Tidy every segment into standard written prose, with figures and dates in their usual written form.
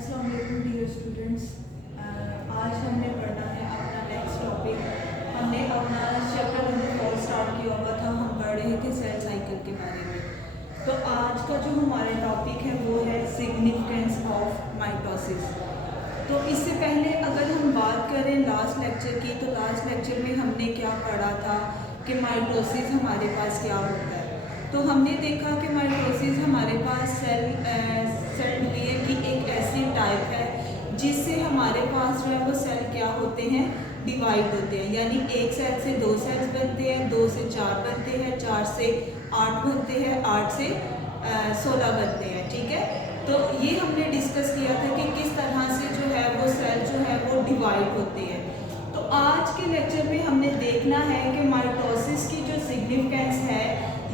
अस्सलाम वालेकुम dear students. आज हमने पढ़ना है अपना नेक्स्ट टॉपिक। हमने अपना चैप्टर नंबर 4 स्टार्ट किया हुआ था। हम पढ़ रहे थे सेल साइकिल के बारे में। तो आज का जो हमारा टॉपिक है वो है सिग्निफिकेंस ऑफ माइटोसिस। तो इससे पहले अगर हम बात करें लास्ट लेक्चर की, तो लास्ट लेक्चर में हमने क्या पढ़ा था कि माइटोसिस हमारे पास क्या होता है। तो हमने देखा कि माइटोसिस हमारे पास सेल डिवीजन की एक ऐसी टाइप है जिससे हमारे पास जो है वो सेल क्या होते हैं, डिवाइड होते हैं। यानी एक सेल से 2 सेल्स बनते हैं, 2 से 4 बनते हैं, 4 से 8 बनते हैं, 8 से 16 बनते हैं। ठीक है, तो ये हमने डिस्कस किया था कि किस तरह से जो है वो सेल जो है वो डिवाइड होते हैं। तो आज के लेक्चर में हमने देखना है कि माइटोसिस की जो सिग्निफिकेंस है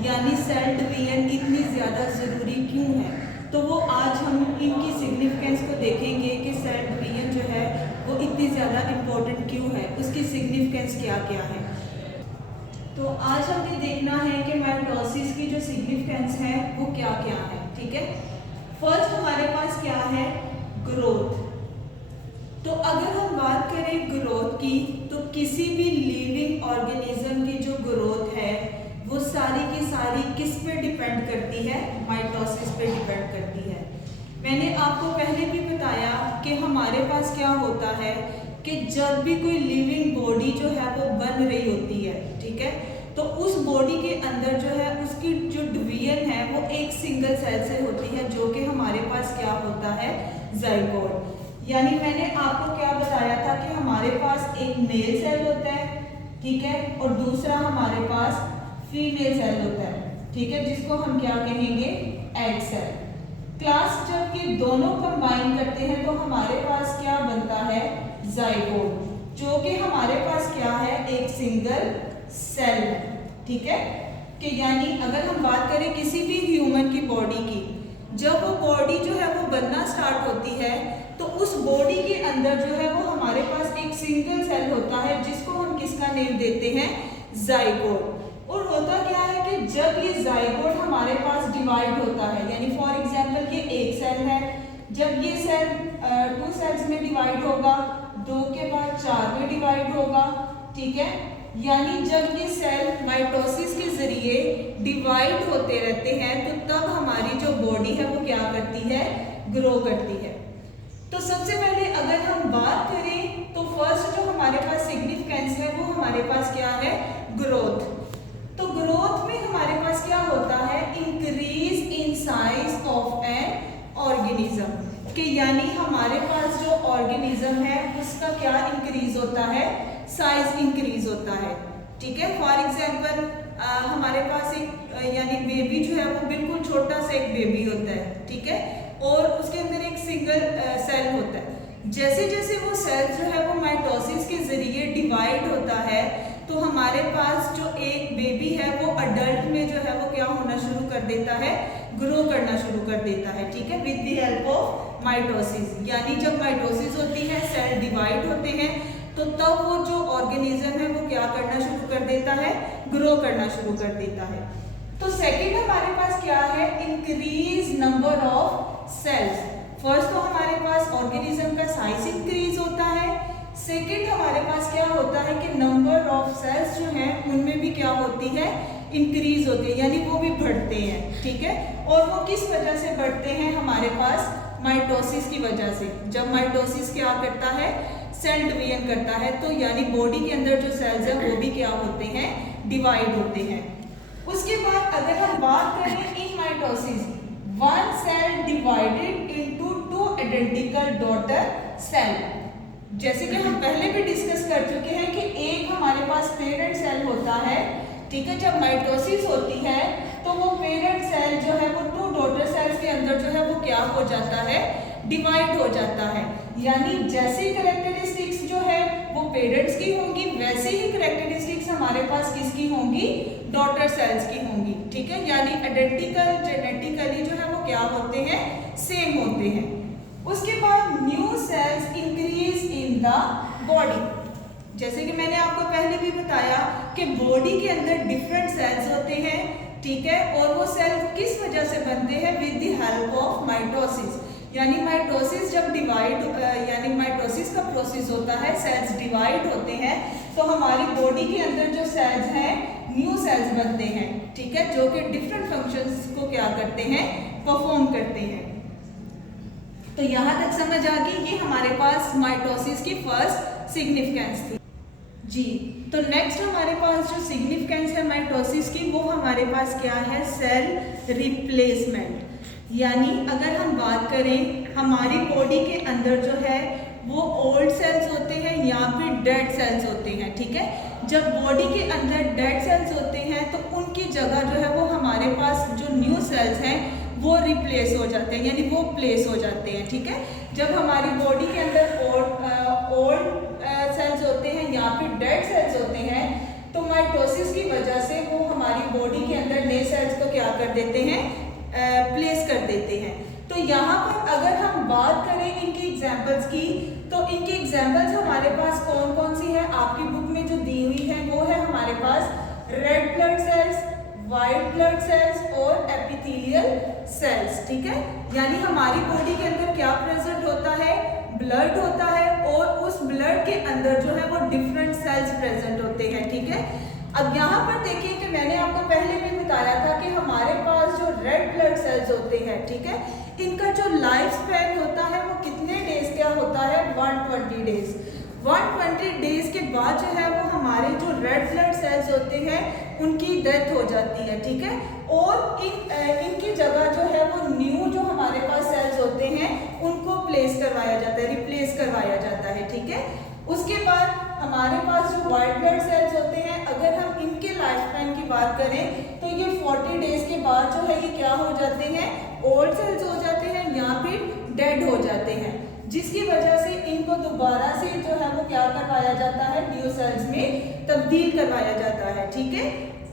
यानी सेल डिवीजन इतनी ज़्यादा ज़रूरी क्यों है। तो वो आज हम इनकी सिग्निफिकेंस को देखेंगे कि सेल डिवीजन जो है वो इतनी ज़्यादा इम्पोर्टेंट क्यों है, उसकी सिग्निफिकेंस क्या क्या है। तो आज हमने देखना है कि माइटोसिस की जो सिग्निफिकेंस है वो क्या क्या है। ठीक है, फर्स्ट हमारे पास क्या है, ग्रोथ। तो अगर हम बात करें ग्रोथ की, तो किसी भी लिविंग ऑर्गेनिज्म की जो ग्रोथ है वो सारी की सारी किस पे डिपेंड करती है, माइटोसिस पे डिपेंड करती है। मैंने आपको पहले भी बताया कि हमारे पास क्या होता है कि जब भी कोई लिविंग बॉडी जो है वो बन रही होती है, ठीक है, तो उस बॉडी के अंदर जो है उसकी जो डिवीजन है वो एक सिंगल सेल से होती है, जो कि हमारे पास क्या होता है, जाइगोट। यानी मैंने आपको क्या बताया था कि हमारे पास एक मेल सेल होता है, ठीक है, और दूसरा हमारे पास फीमेल सेल होता है, ठीक है, जिसको हम क्या कहेंगे, एग सेल। क्लास जब ये दोनों कंबाइन करते हैं तो हमारे पास क्या बनता है, जाइगोट, जो कि हमारे पास क्या है, एक सिंगल सेल है। ठीक है, कि यानी अगर हम बात करें किसी भी ह्यूमन की बॉडी की, जब वो बॉडी जो है वो बनना स्टार्ट होती है तो उस बॉडी के अंदर जो है वो हमारे पास एक सिंगल सेल होता है जिसको हम किसका नेम देते हैं, जाइगोट। और होता क्या है कि जब ये जाइगोट हमारे पास डिवाइड होता है, यानी फॉर एग्जांपल ये एक सेल है, जब ये सेल 2 सेल्स में डिवाइड होगा, 2 के बाद 4 में डिवाइड होगा, ठीक है, यानी जब ये सेल माइटोसिस के जरिए डिवाइड होते रहते हैं तो तब हमारी जो बॉडी है वो क्या करती है, ग्रो करती है। तो सबसे पहले अगर हम बात करें तो फर्स्ट जो हमारे पास सिग्निफिकेंस है वो हमारे पास क्या है, ग्रोथ। तो ग्रोथ में हमारे पास क्या होता है, increase in size of an organism, कि यानी हमारे पास जो ऑर्गेनिज्म है उसका क्या इंक्रीज होता है, साइज इंक्रीज होता है। ठीक है, फॉर एग्जांपल हमारे पास एक यानी बेबी जो है वो बिल्कुल छोटा सा एक बेबी होता है, ठीक है, और उसके अंदर एक सिंगल सेल होता है। जैसे जैसे वो सेल जो है वो माइटोसिस के जरिए डिवाइड होता है तो हमारे पास जो एक बेबी है वो अडल्ट में जो है वो क्या होना शुरू कर देता है, ग्रो करना शुरू कर देता है। ठीक है, with the help of mitosis. यानी जब माइटोसिस होती है, सेल डिवाइड होते हैं, तो तब वो जो ऑर्गेनिज्म है वो क्या करना शुरू कर देता है, ग्रो करना शुरू कर देता है। तो सेकंड हमारे पास क्या है, increase number of cells. First तो हमारे पास ऑर्गेनिज्म का साइज इंक्रीज होता है, सेकंड हमारे पास क्या होता है कि नंबर ऑफ सेल्स जो हैं उनमें भी क्या होती है, इंक्रीज होती है, यानी वो भी बढ़ते हैं। ठीक है, और वो किस वजह से बढ़ते हैं, हमारे पास माइटोसिस की वजह से। जब माइटोसिस क्या करता है, सेल डिवीजन करता है, तो यानी बॉडी के अंदर जो सेल्स है वो भी क्या होते हैं, डिवाइड होते हैं। उसके बाद अगर हम बात करें in mitosis, one cell divided into 2 identical daughter cell. जैसे कि हम पहले भी डिस्कस कर चुके हैं कि एक हमारे पास पेरेंट सेल होता है, ठीक है, जब माइटोसिस होती है तो वो पेरेंट सेल जो है वो 2 डॉटर सेल्स के अंदर जो है वो क्या हो जाता है, डिवाइड हो जाता है। यानी जैसी कैरेक्टरिस्टिक्स जो है वो पेरेंट्स की होंगी, वैसे ही कैरेक्टरिस्टिक्स हमारे पास किसकी होंगी, डॉटर सेल्स की होंगी। ठीक है, यानी आइडेंटिकल जेनेटिकली जो है वो क्या होते हैं, सेम होते हैं। उसके बाद new sales increase in the body. जैसे कि मैंने आपको पहले भी बताया कि बॉडी के अंदर डिफरेंट सेल्स होते हैं, ठीक है, और वो सेल किस वजह से बनते हैं, with the help of mitosis. यानी माइटोसिस जब यानी माइटोसिस का प्रोसेस होता है, सेल्स डिवाइड होते हैं, तो हमारी बॉडी के अंदर जो सेल्स हैं न्यू सेल्स बनते हैं, ठीक है, जो कि डिफरेंट फंक्शंस को क्या करते हैं, परफॉर्म करते हैं। तो यहाँ तक समझ आ गई, ये हमारे पास माइटोसिस की फर्स्ट सिग्निफिकेंस थी जी। तो नेक्स्ट हमारे पास जो सिग्निफिकेंस है माइटोसिस की, वो हमारे पास क्या है, सेल रिप्लेसमेंट। यानी अगर हम बात करें हमारी बॉडी के अंदर जो है वो ओल्ड सेल्स होते हैं या फिर डेड सेल्स होते हैं, ठीक है। जब बॉडी के अंदर डेड सेल्स होते हैं तो उनकी जगह जो है वो हमारे पास जो न्यू सेल्स हैं वो रिप्लेस हो जाते हैं, यानी वो प्लेस हो जाते हैं, ठीक है। जब हमारी बॉडी के अंदर ओल्ड सेल्स होते हैं या फिर डेड सेल्स होते हैं, तो माइटोसिस की वजह से वो हमारी बॉडी के अंदर नए सेल्स को क्या कर देते हैं, प्लेस कर देते हैं। तो यहाँ पर अगर हम बात करें इनकी एग्जाम्पल्स की, तो इनकी एग्जाम्पल्स हमारे पास कौन कौन सी है, आपकी बुक में जो दी हुई है वो है हमारे पास red blood cells, white blood cells और एपिथेलियल सेल्स, ठीक है। यानी हमारी बॉडी के अंदर क्या प्रेजेंट होता है, ब्लड होता है, और उस ब्लड के अंदर जो है वो डिफरेंट सेल्स प्रेजेंट होते हैं, ठीक है। अब यहाँ पर देखिए कि मैंने आपको पहले भी बताया था कि हमारे पास जो रेड ब्लड सेल्स होते हैं, ठीक है, इनका जो लाइफ स्पैन होता है वो कितने डेज क्या होता है, 120 डेज। 120 डेज के बाद जो है वो हमारे जो रेड ब्लड सेल्स होते हैं उनकी डेथ हो जाती है, ठीक है। और इनकी जगह जो है वो न्यू जो हमारे पास सेल्स होते हैं उनको प्लेस करवाया जाता है, रिप्लेस करवाया जाता है, ठीक है। उसके बाद हमारे पास जो वाइट ब्लड सेल्स होते हैं, अगर हम इनके लाइफ स्पैन की बात करें तो ये 40 डेज के बाद जो है ये क्या हो जाते हैं, ओल्ड सेल्स हो जाते हैं या फिर डेड हो जाते हैं, जिसकी वजह से इनको दोबारा से जो है वो क्या करवाया जाता है, न्यू सेल्स में तब्दील करवाया जाता है, ठीक है।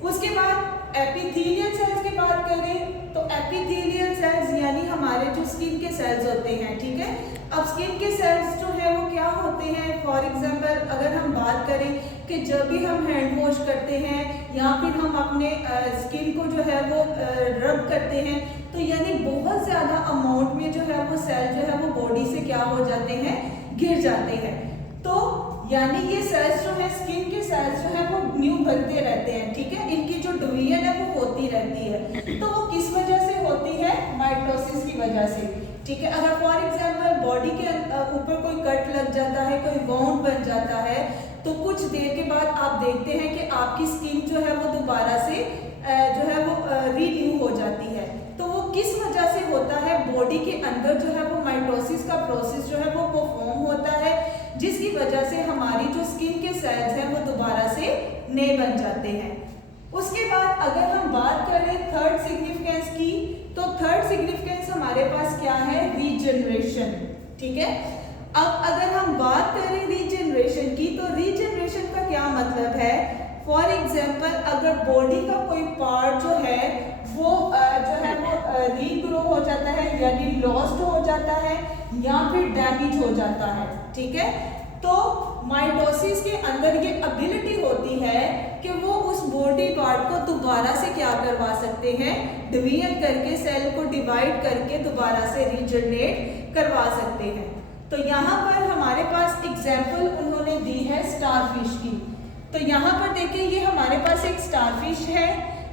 उसके बाद एपिथेलियल सेल्स की बात करें तो एपिथेलियल सेल्स यानी हमारे जो स्किन के सेल्स होते हैं, ठीक है। अब स्किन के सेल्स जो है वो क्या होते हैं, फॉर एग्जांपल अगर हम बात करें कि जब भी हम हैंड वॉश करते हैं या फिर हम अपने स्किन को जो है वो रब करते हैं, तो यानी बहुत ज़्यादा अमाउंट में जो है वो सेल जो है वो बॉडी से क्या हो जाते हैं, गिर जाते हैं। तो यानी ये सेल्स जो है स्किन के सेल्स जो है वो न्यू बनते रहते हैं, ठीक है। इनकी जो डिवीजन है वो होती रहती है, तो वो किस वजह से होती है, माइटोसिस की वजह से, ठीक है। अगर फॉर एग्जांपल बॉडी के ऊपर कोई कट लग जाता है, कोई वाउंड बन जाता है, तो कुछ देर के बाद आप देखते हैं कि आपकी स्किन जो है वो दोबारा से जो है वो रीन्यू हो जाती है। तो वो किस वजह से होता है, बॉडी के अंदर जो है वो माइटोसिस का प्रोसेस जो है वो परफॉर्म होता है, जिसकी वजह से हमारी जो स्किन के सेल्स हैं वो दोबारा से नए बन जाते हैं। उसके बाद अगर हम बात करें थर्ड सिग्निफिकेंस की, तो थर्ड सिग्निफिकेंस हमारे पास क्या है, रीजनरेशन, ठीक है। अब अगर हम बात करें रीजनरेशन की, तो रीजनरेशन का क्या मतलब है, फॉर एग्जाम्पल अगर बॉडी का कोई पार्ट जो है वो रीग्रो हो जाता है यानी लॉस्ट हो जाता है या फिर डैमेज हो जाता है, ठीक है। तो माइटोसिस के अंदर ये एबिलिटी होती है कि वो उस बॉडी पार्ट को दोबारा से क्या करवा सकते हैं, डिवीजन करके, सेल को डिवाइड करके दोबारा से रीजनरेट करवा सकते हैं। तो यहाँ पर हमारे पास एग्जाम्पल उन्होंने दी है स्टारफिश की। तो यहाँ पर देखिए ये हमारे पास एक स्टारफिश है,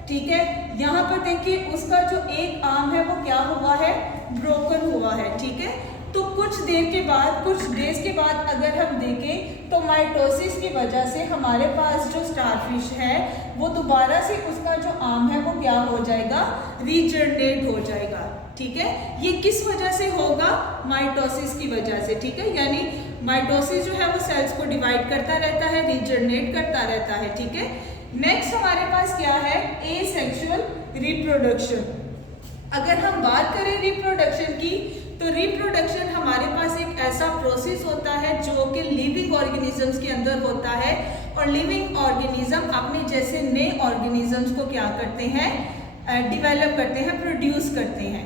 ठीक है। यहाँ पर देखिए उसका जो एक आर्म है वो क्या हुआ है, ब्रोकन हुआ है, ठीक है। तो कुछ देर के बाद, कुछ डेज के बाद अगर हम देखें तो माइटोसिस की वजह से हमारे पास जो स्टारफिश है वो दोबारा से उसका जो आर्म है वो क्या हो जाएगा, रीजनरेट हो जाएगा, ठीक है। ये किस वजह से होगा, माइटोसिस की वजह से, ठीक है। यानी माइटोसिस जो है वो सेल्स को डिवाइड करता रहता है, रीजनरेट करता रहता है, ठीक है। नेक्स्ट हमारे पास क्या है, एसेक्सुअल रिप्रोडक्शन। अगर हम बात करें रिप्रोडक्शन की, तो रिप्रोडक्शन हमारे पास एक ऐसा प्रोसेस होता है जो कि लिविंग ऑर्गेनिजम्स के अंदर होता है, और लिविंग ऑर्गेनिज्म अपने जैसे नए ऑर्गेनिजम्स को क्या करते हैं, डेवलप करते हैं, प्रोड्यूस करते हैं।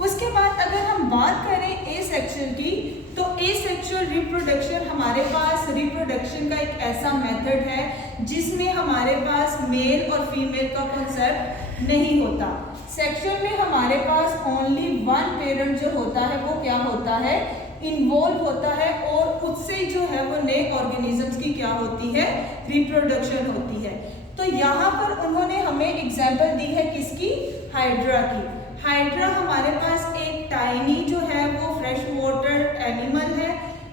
उसके बाद अगर हम बात करें एसेक्सुअल की, तो एसेक्सुअल रिप्रोडक्शन हमारे पास रिप्रोडक्शन का एक ऐसा मेथड है जिसमें हमारे पास मेल और फीमेल का कॉन्सेप्ट नहीं होता। सेक्सुअल में हमारे पास ओनली वन पेरेंट जो होता है वो क्या होता है, इन्वॉल्व होता है और उससे जो है वो नए ऑर्गेनिजम्स की क्या होती है, रिप्रोडक्शन होती है। तो यहाँ पर उन्होंने हमें एग्जाम्पल दी है किसकी, हाइड्रा की। हाइड्रा हमारे पास एक टाइनी जो है वो फ्रेश वाटर एनिमल है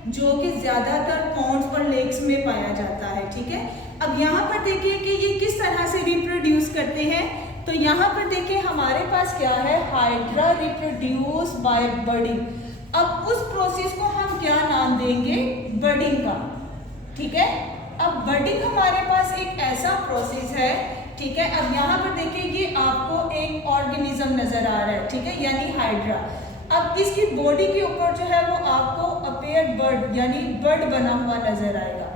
जो कि ज़्यादातर पॉन्ड्स और लेक्स में पाया जाता है, ठीक है। अब यहाँ पर देखिए कि ये किस तरह से रिप्रोड्यूस करते हैं। तो यहाँ पर देखिए हमारे पास क्या है, हाइड्रा रिप्रोड्यूस बाय बडिंग। अब उस प्रोसेस को हम क्या नाम देंगे, बडिंग का, ठीक है। अब बडिंग हमारे पास एक ऐसा प्रोसेस है, ठीक है। अब यहाँ पर देखिए ये आपको एक ऑर्गेनिज्म नजर आ रहा है, ठीक है, यानी हाइड्रा। अब इसकी बॉडी के ऊपर जो है वो आपको अपेयर बर्ड यानी बर्ड बना हुआ नजर आएगा।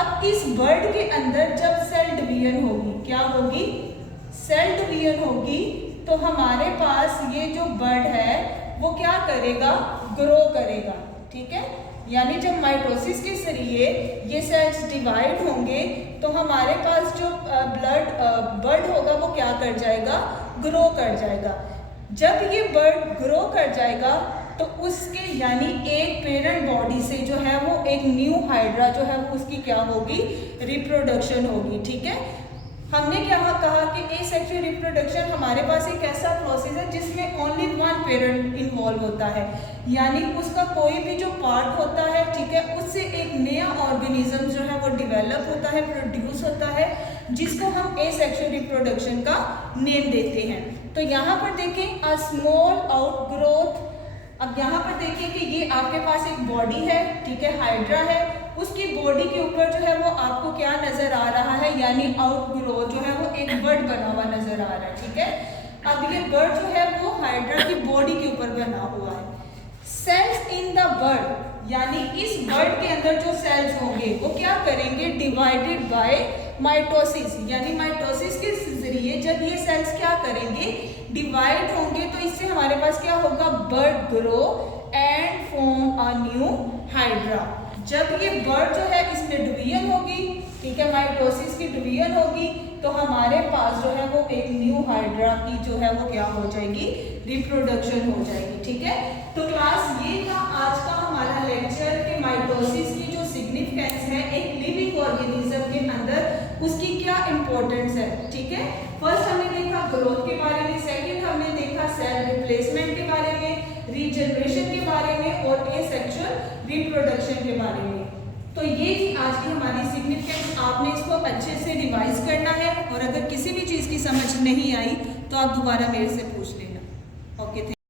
अब इस बर्ड के अंदर जब सेल डिवीजन होगी, क्या होगी, सेल डिवीजन होगी, तो हमारे पास ये जो बर्ड है वो क्या करेगा, ग्रो करेगा, ठीक है। यानी जब माइटोसिस के जरिए ये सेल्स डिवाइड होंगे तो हमारे पास जो बर्ड होगा वो क्या कर जाएगा, ग्रो कर जाएगा। जब ये बर्ड ग्रो कर जाएगा तो उसके यानी एक पेरेंट बॉडी से जो है वो एक न्यू हाइड्रा जो है वो उसकी क्या होगी, रिप्रोडक्शन होगी, ठीक है। हमने क्या कहा कि एसेक्सुअल रिप्रोडक्शन हमारे पास एक ऐसा प्रोसेस है जिसमें ओनली वन पेरेंट इन्वॉल्व होता है, यानी उसका कोई भी जो पार्ट होता है, ठीक है, उससे एक नया ऑर्गेनिज्म जो है वो डेवलप होता है, प्रोड्यूस होता है, जिसको हम एसेक्सुअल रिप्रोडक्शन का नेम देते हैं। तो यहाँ पर देखें अ स्मॉल आउटग्रोथ। अब यहाँ पर देखिए कि ये आपके पास एक बॉडी है, ठीक है, हाइड्रा है, उसकी बॉडी के ऊपर जो है वो आपको क्या नजर आ रहा है, यानी आउटग्रोथ जो है वो एक बर्ड बना हुआ नजर आ रहा है, ठीक है। अब ये बर्ड जो है वो हाइड्रा की बॉडी के ऊपर बना हुआ है। सेल्स इन द बर्ड यानी इस बर्ड के अंदर जो सेल्स होंगे वो क्या करेंगे, डिवाइडेड बाय माइटोसिस, यानी माइटोसिस के जरिए जब ये सेल्स क्या करेंगे, डिवाइड होंगे, तो इससे हमारे पास क्या होगा, bird grow and form a new hydra. जब ये बर्ड जो है इसमें डिवीजन होगी, ठीक है, माइटोसिस की डिवीजन होगी, तो हमारे पास जो है वो एक न्यू हाइड्रा की जो है वो क्या हो जाएगी, रिप्रोडक्शन हो जाएगी, ठीक है। तो क्लास ये था आज का हमारा लेक्चर कि माइटोसिस की जो सिग्निफिकेंस है एक लिविंग ऑर्गेनिज्म के अंदर उसकी क्या इंपॉर्टेंस है, ठीक है। फर्स्ट हमने देखा ग्रोथ के बारे में, सेकंड हमने देखा सेल रिप्लेसमेंट के बारे में, रीजनरेशन के बारे में और एसेक्सुअल रिप्रोडक्शन के बारे में। तो ये थी आज की हमारी सिग्निफिकेंस। आपने इसको अच्छे से रिवाइज करना है और अगर किसी भी चीज़ की समझ नहीं आई तो आप दोबारा मेरे से पूछ लेना। ओके।